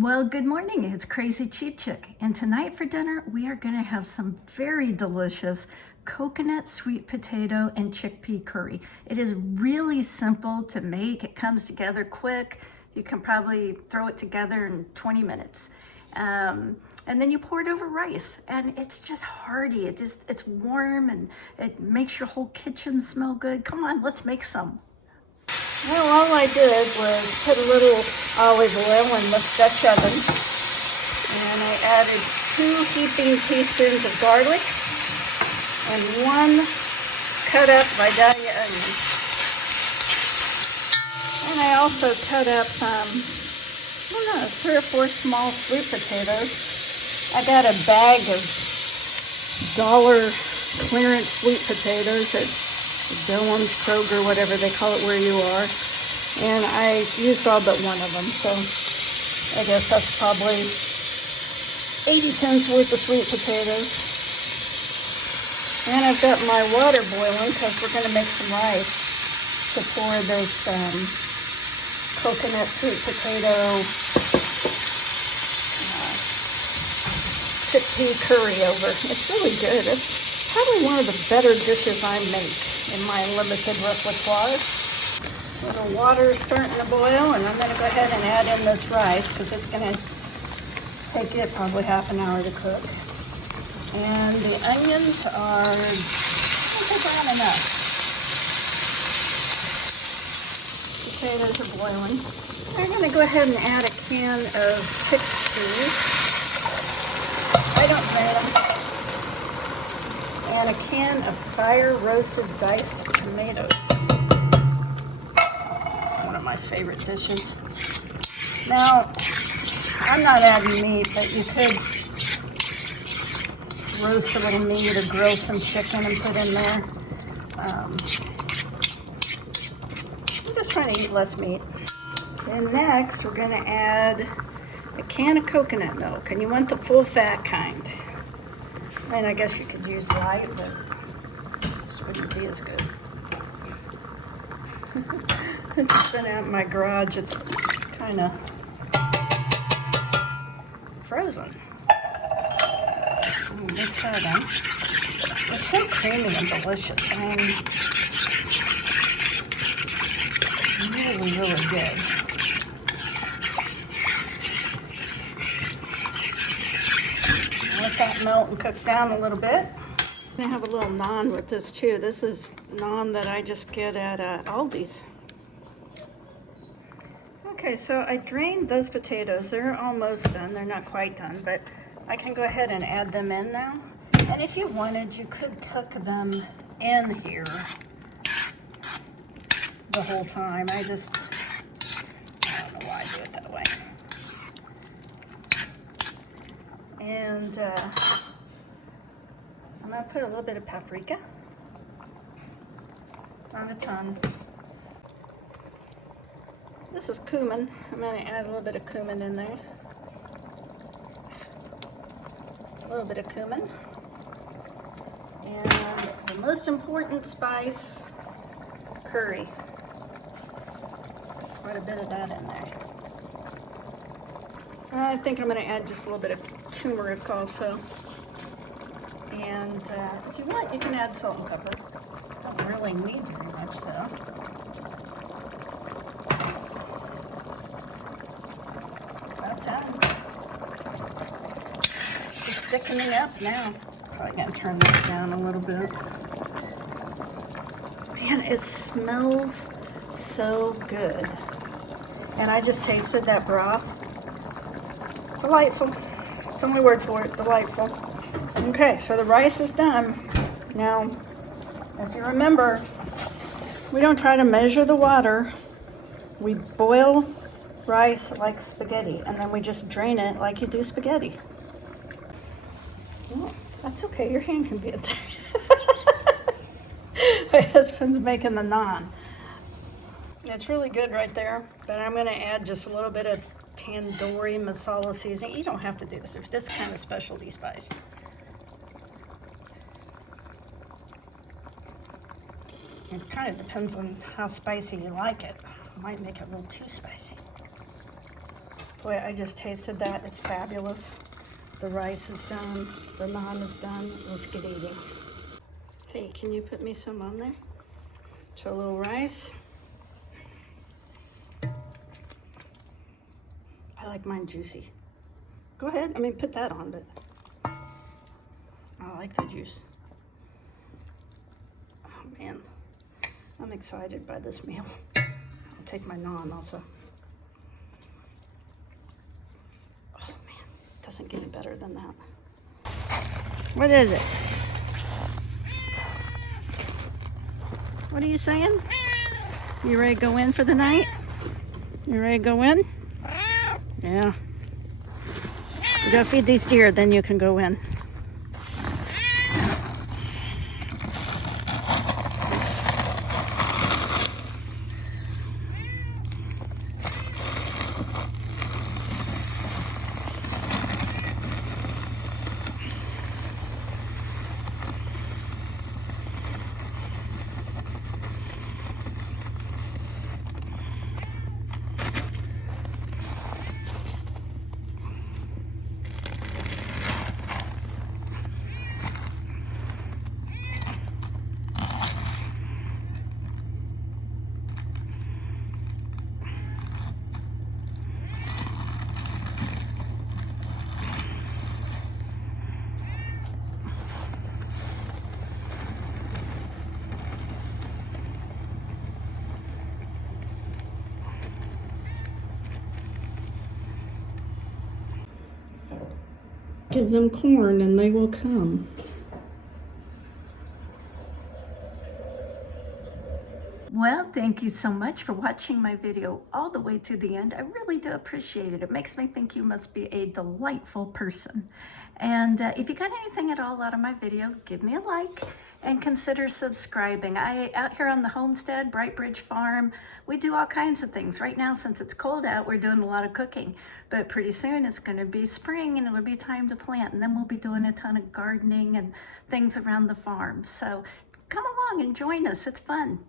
Well, good morning. It's Crazy Cheap Chick, and tonight for dinner we are going to have some very delicious coconut sweet potato and chickpea curry. It is really simple to make. It comes together quick. You can probably throw it together in 20 minutes. And then you pour it over rice, and it's just hearty. It's warm, and it makes your whole kitchen smell good. Come on, let's make some. Well, all I did was put a little olive oil in this Dutch oven, and I added 2 heaping teaspoons of garlic and 1 cut up Vidalia onion. And I also cut up, 3 or 4 small sweet potatoes. I got a bag of dollar clearance sweet potatoes at Dillon's, Kroger, whatever they call it where you are, and I used all but one of them, so I guess that's probably 80 cents worth of sweet potatoes. And I've got my water boiling because we're going to make some rice to pour this coconut sweet potato chickpea curry over. It's really good. It's probably one of the better dishes I make in my limited repertoire. The water is starting to boil, and I'm going to go ahead and add in this rice because it's going to take it probably half an hour to cook. And the onions are, I think, brown enough. Potatoes are boiling. I'm going to go ahead and add a can of chickpeas. I don't drain them. And a can of fire-roasted diced tomatoes. It's one of my favorite dishes. Now, I'm not adding meat, but you could roast a little meat or grill some chicken and put in there. I'm just trying to eat less meat. And next, we're going to add a can of coconut milk, and you want the full-fat kind. And I guess you could use light, but this wouldn't be as good. It's been out in my garage. It's kind of frozen. Mix that in. It's so creamy and delicious. I mean, really, really good. Let that melt and cook down a little bit. I'm gonna have a little naan with this too. This is naan that I just get at Aldi's. Okay, so I drained those potatoes. They're almost done. They're not quite done, but I can go ahead and add them in now. And if you wanted, you could cook them in here the whole time. I don't know why I do it that way. And I'm going to put a little bit of paprika. Not a ton. This is cumin. I'm going to add a little bit of cumin in there. A little bit of cumin. And the most important spice, curry. Quite a bit of that in there. I think I'm going to add just a little bit of turmeric also. And if you want, you can add salt and pepper. Don't really need very much though. About done. Just thickening up now. Probably going to turn this down a little bit. Man, it smells so good. And I just tasted that broth. Delightful. It's the only word for it, delightful. Okay, so the rice is done. Now, if you remember, we don't try to measure the water. We boil rice like spaghetti, and then we just drain it like you do spaghetti. Oh, that's okay, your hand can be in there. My husband's making the naan. It's really good right there, but I'm gonna add just a little bit of tandoori masala seasoning. You don't have to do this. It's this kind of specialty spice. It kind of depends on how spicy you like it. I might make it a little too spicy. Boy, I just tasted that. It's fabulous. The rice is done. The naan is done. Let's get eating. Hey, can you put me some on there? So a little rice. I like mine juicy. Go ahead. I mean, put that on, but I like the juice. Oh, man. I'm excited by this meal. I'll take my naan also. Oh, man. Doesn't get any better than that. What is it? What are you saying? You ready to go in for the night? You ready to go in? Yeah. You gotta feed these deer, then you can go in. Give them corn and they will come. Well, thank you so much for watching my video all the way to the end. I really do appreciate it. It makes me think you must be a delightful person. And if you got anything at all out of my video, give me a like and consider subscribing. Out here on the homestead, Bright Bridge Farm, we do all kinds of things. Right now, since it's cold out, we're doing a lot of cooking. But pretty soon it's going to be spring and it'll be time to plant. And then we'll be doing a ton of gardening and things around the farm. So come along and join us. It's fun.